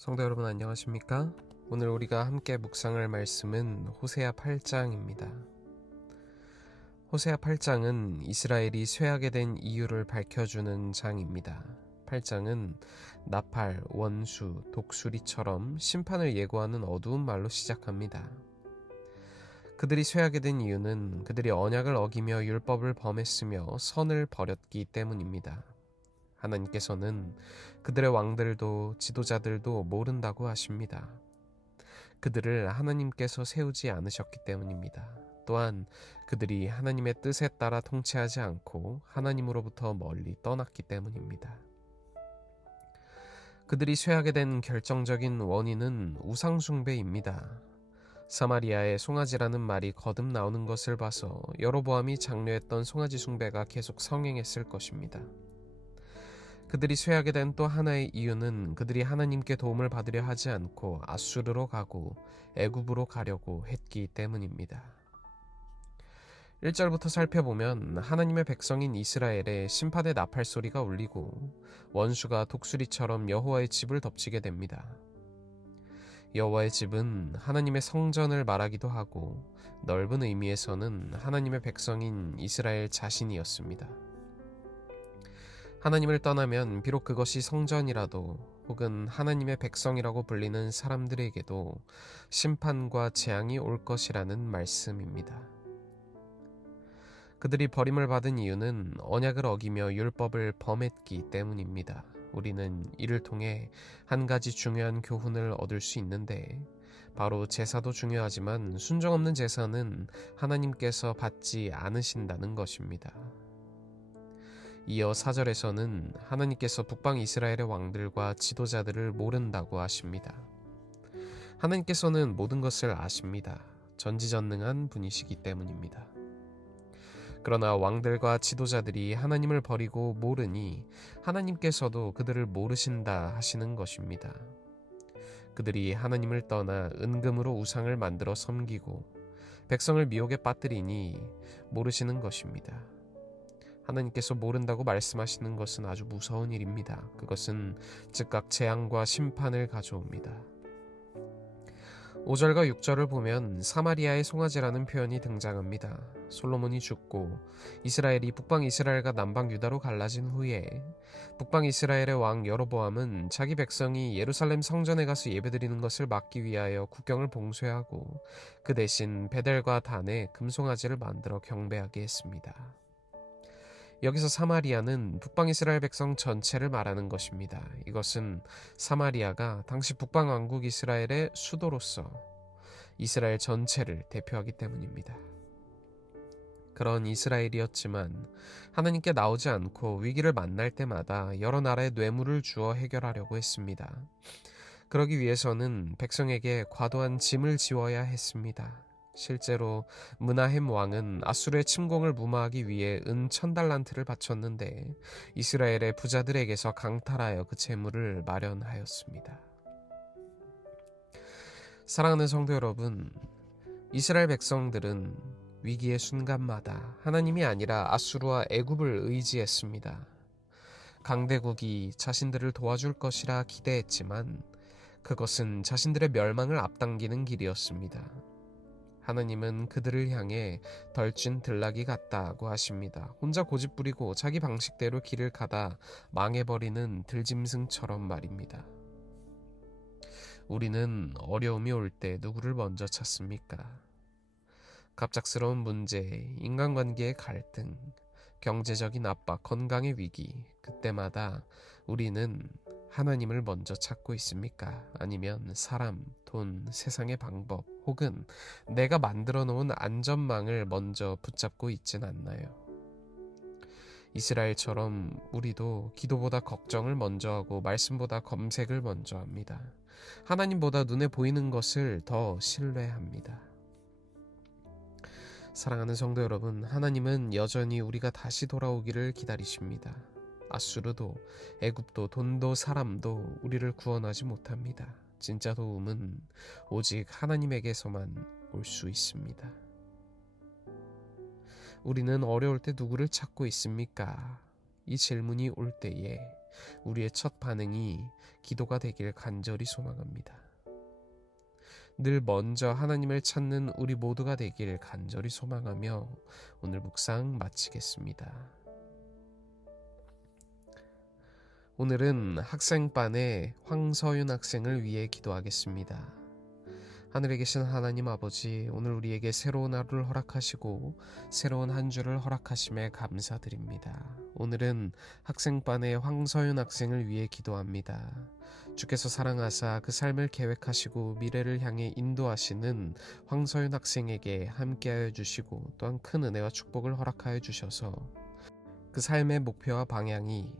성도 여러분 안녕하십니까? 오늘 우리가 함께 묵상할 말씀은 호세아 8장입니다. 호세아 8장은 이스라엘이 쇠하게 된 이유를 밝혀주는 장입니다. 8장은 나팔, 원수, 독수리처럼 심판을 예고하는 어두운 말로 시작합니다. 그들이 쇠하게 된 이유는 그들이 언약을 어기며 율법을 범했으며 선을 버렸기 때문입니다. 하나님께서는 그들의 왕들도 지도자들도 모른다고 하십니다. 그들을 하나님께서 세우지 않으셨기 때문입니다. 또한 그들이 하나님의 뜻에 따라 통치하지 않고 하나님으로부터 멀리 떠났기 때문입니다. 그들이 쇠하게 된 결정적인 원인은 우상숭배입니다. 사마리아에 송아지라는 말이 거듭 나오는 것을 봐서 여로보암이 장려했던 송아지 숭배가 계속 성행했을 것입니다. 그들이 쇠하게 된 또 하나의 이유는 그들이 하나님께 도움을 받으려 하지 않고 아수르로 가고 애굽으로 가려고 했기 때문입니다. 1절부터 살펴보면 하나님의 백성인 이스라엘의 심판의 나팔 소리가 울리고 원수가 독수리처럼 여호와의 집을 덮치게 됩니다. 여호와의 집은 하나님의 성전을 말하기도 하고 넓은 의미에서는 하나님의 백성인 이스라엘 자신이었습니다. 하나님을 떠나면 비록 그것이 성전이라도 혹은 하나님의 백성이라고 불리는 사람들에게도 심판과 재앙이 올 것이라는 말씀입니다. 그들이 버림을 받은 이유는 언약을 어기며 율법을 범했기 때문입니다. 우리는 이를 통해 한 가지 중요한 교훈을 얻을 수 있는데 바로 제사도 중요하지만 순종 없는 제사는 하나님께서 받지 않으신다는 것입니다. 이어 4절에서는 하나님께서 북방 이스라엘의 왕들과 지도자들을 모른다고 하십니다. 하나님께서는 모든 것을 아십니다. 전지전능한 분이시기 때문입니다. 그러나 왕들과 지도자들이 하나님을 버리고 모르니 하나님께서도 그들을 모르신다 하시는 것입니다. 그들이 하나님을 떠나 은금으로 우상을 만들어 섬기고 백성을 미혹에 빠뜨리니 모르시는 것입니다. 하나님께서 모른다고 말씀하시는 것은 아주 무서운 일입니다. 그것은 즉각 재앙과 심판을 가져옵니다. 5절과 6절을 보면 사마리아의 송아지라는 표현이 등장합니다. 솔로몬이 죽고 이스라엘이 북방 이스라엘과 남방 유다로 갈라진 후에 북방 이스라엘의 왕 여로보암은 자기 백성이 예루살렘 성전에 가서 예배드리는 것을 막기 위하여 국경을 봉쇄하고 그 대신 베델과 단에 금송아지를 만들어 경배하게 했습니다. 여기서 사마리아는 북방 이스라엘 백성 전체를 말하는 것입니다. 이것은 사마리아가 당시 북방 왕국 이스라엘의 수도로서 이스라엘 전체를 대표하기 때문입니다. 그런 이스라엘이었지만 하나님께 나오지 않고 위기를 만날 때마다 여러 나라의 뇌물을 주어 해결하려고 했습니다. 그러기 위해서는 백성에게 과도한 짐을 지워야 했습니다. 실제로 므나헴 왕은 아수르의 침공을 무마하기 위해 은 1000달란트를 바쳤는데 이스라엘의 부자들에게서 강탈하여 그 재물을 마련하였습니다. 사랑하는 성도 여러분, 이스라엘 백성들은 위기의 순간마다 하나님이 아니라 아수르와 애굽을 의지했습니다. 강대국이 자신들을 도와줄 것이라 기대했지만 그것은 자신들의 멸망을 앞당기는 길이었습니다. 하나님은 그들을 향해 덜찐 들나귀 같다고 하십니다. 혼자 고집부리고 자기 방식대로 길을 가다 망해버리는 들짐승처럼 말입니다. 우리는 어려움이 올 때 누구를 먼저 찾습니까? 갑작스러운 문제, 인간관계의 갈등, 경제적인 압박, 건강의 위기, 그때마다 우리는 하나님을 먼저 찾고 있습니까? 아니면 사람, 돈, 세상의 방법, 혹은 내가 만들어 놓은 안전망을 먼저 붙잡고 있진 않나요? 이스라엘처럼 우리도 기도보다 걱정을 먼저 하고 말씀보다 검색을 먼저 합니다. 하나님보다 눈에 보이는 것을 더 신뢰합니다. 사랑하는 성도 여러분, 하나님은 여전히 우리가 다시 돌아오기를 기다리십니다. 아수르도 애굽도 돈도 사람도 우리를 구원하지 못합니다. 진짜 도움은 오직 하나님에게서만 올 수 있습니다. 우리는 어려울 때 누구를 찾고 있습니까? 이 질문이 올 때에 우리의 첫 반응이 기도가 되길 간절히 소망합니다. 늘 먼저 하나님을 찾는 우리 모두가 되길 간절히 소망하며 오늘 묵상 마치겠습니다. 오늘은 학생반의 황서윤 학생을 위해 기도하겠습니다. 하늘에 계신 하나님 아버지, 오늘 우리에게 새로운 하루를 허락하시고 새로운 한 주를 허락하심에 감사드립니다. 오늘은 학생반의 황서윤 학생을 위해 기도합니다. 주께서 사랑하사 그 삶을 계획하시고 미래를 향해 인도하시는 황서윤 학생에게 함께하여 주시고 또한 큰 은혜와 축복을 허락하여 주셔서 그 삶의 목표와 방향이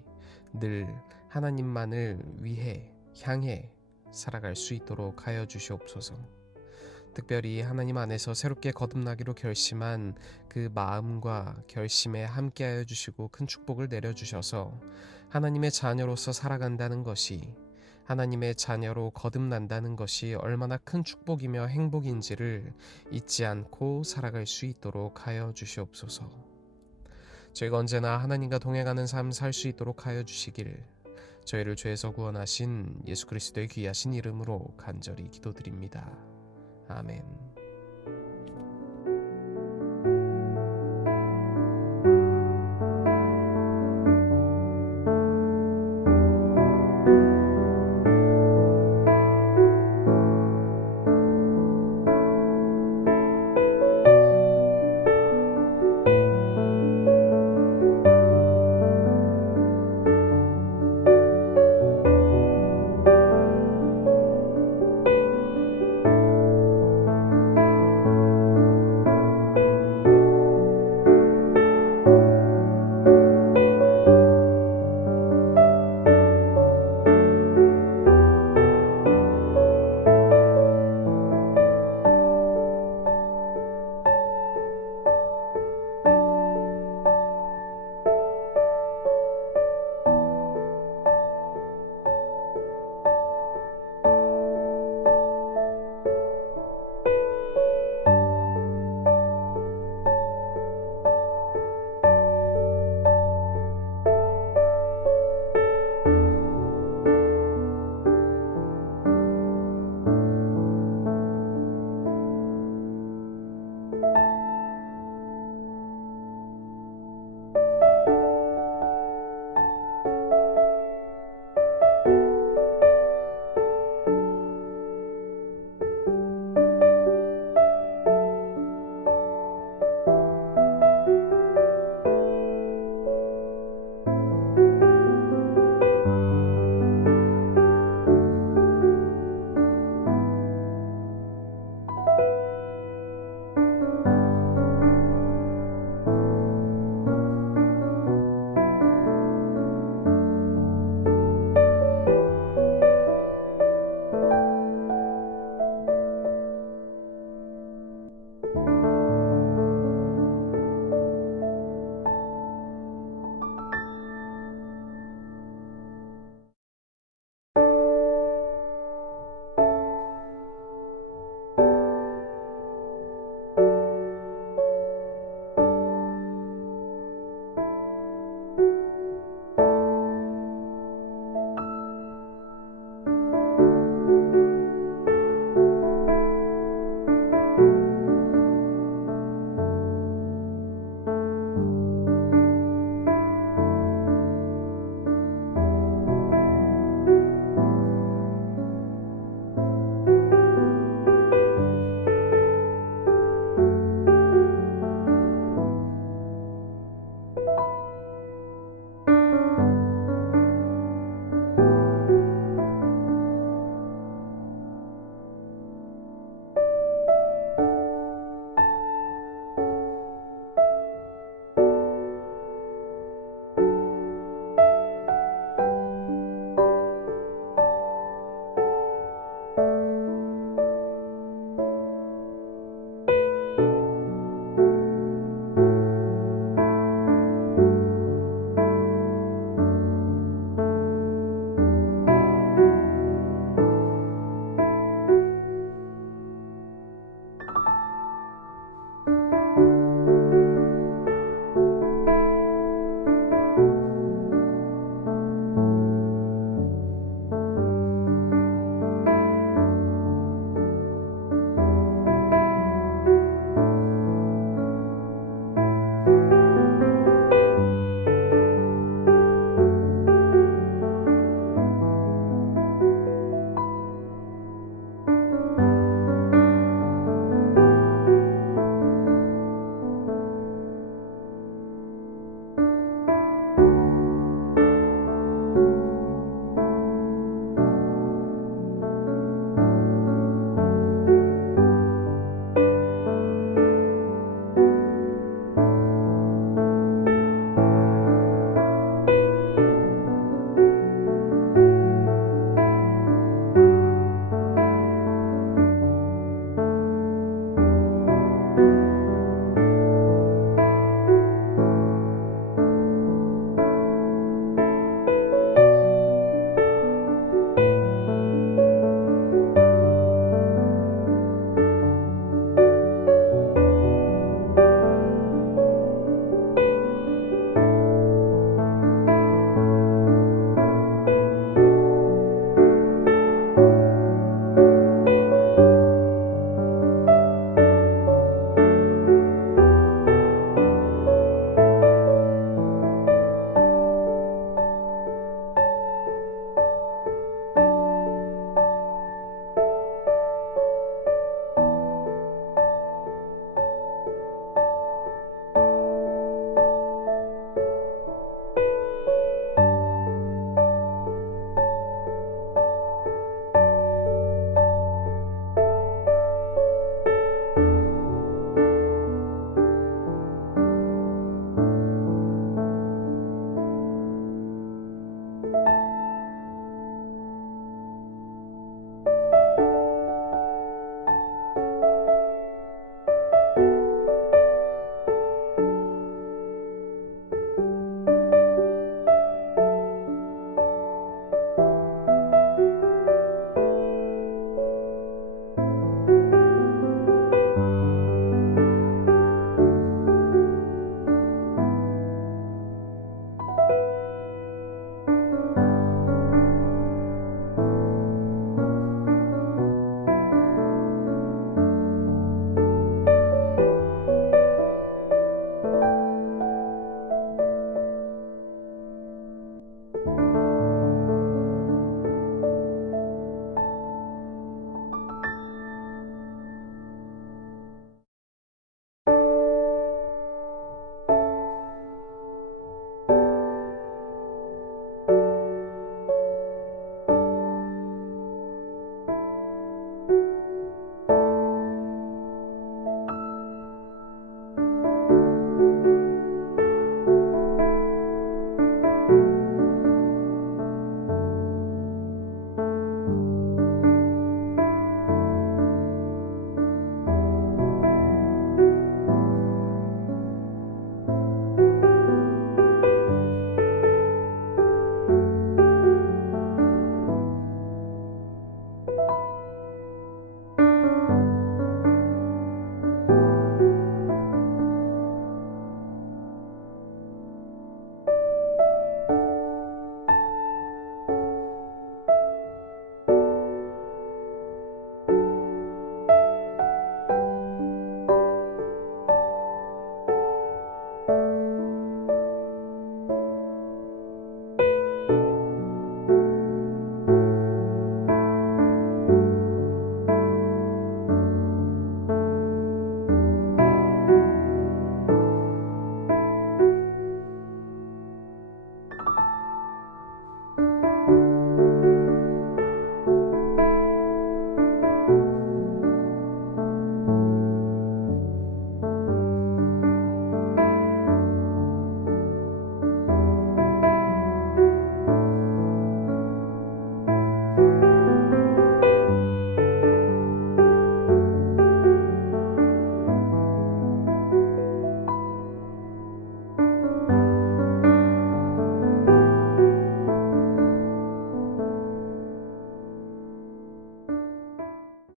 늘 하나님만을 위해 향해 살아갈 수 있도록 하여 주시옵소서. 특별히 하나님 안에서 새롭게 거듭나기로 결심한 그 마음과 결심에 함께하여 주시고 큰 축복을 내려주셔서 하나님의 자녀로서 살아간다는 것이, 하나님의 자녀로 거듭난다는 것이 얼마나 큰 축복이며 행복인지를 잊지 않고 살아갈 수 있도록 하여 주시옵소서. 저희가 언제나 하나님과 동행하는 삶 살 수 있도록 하여 주시길 저희를 죄에서 구원하신 예수 그리스도의 귀하신 이름으로 간절히 기도드립니다. 아멘.